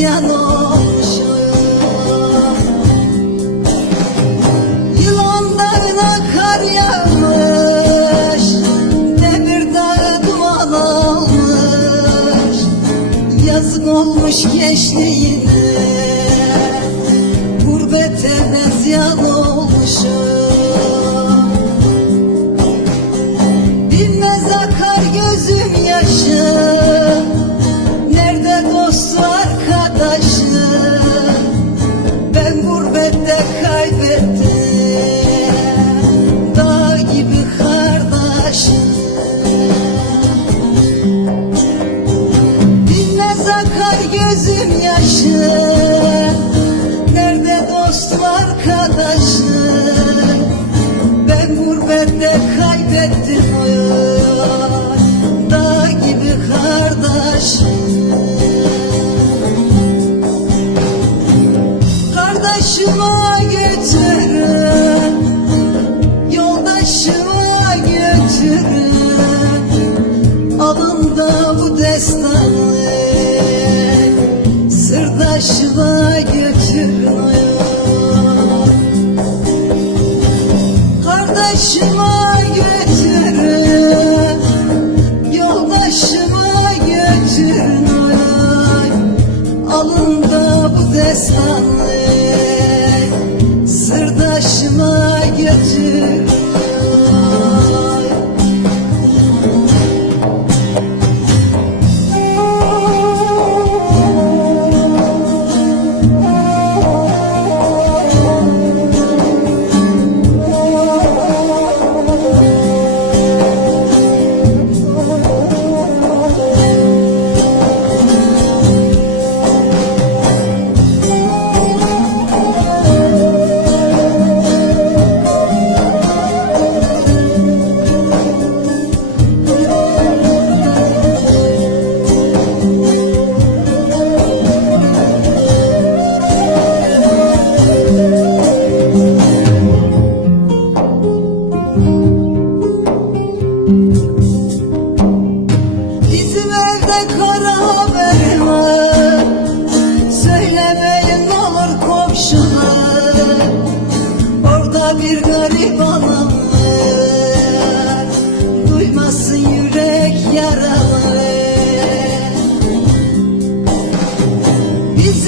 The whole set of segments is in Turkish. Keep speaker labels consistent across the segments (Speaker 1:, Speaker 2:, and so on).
Speaker 1: yanoşum kar yağmış Demir duman almış. Yazık olmuş gençliğine Gurbete mezyan olmuşum. gözüm yaşı Nerede dost arkadaşı Ben gurbette kaybettim onu Yoldaşıma götürün. Yoldaşıma götürün. acı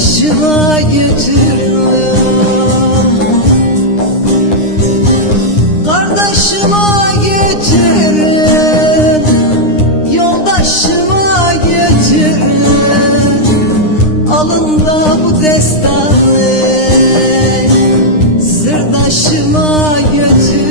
Speaker 1: başına götürme. Kardeşime götürün Yoldaşıma götürün Alın da bu destanı. Sırdaşıma götürün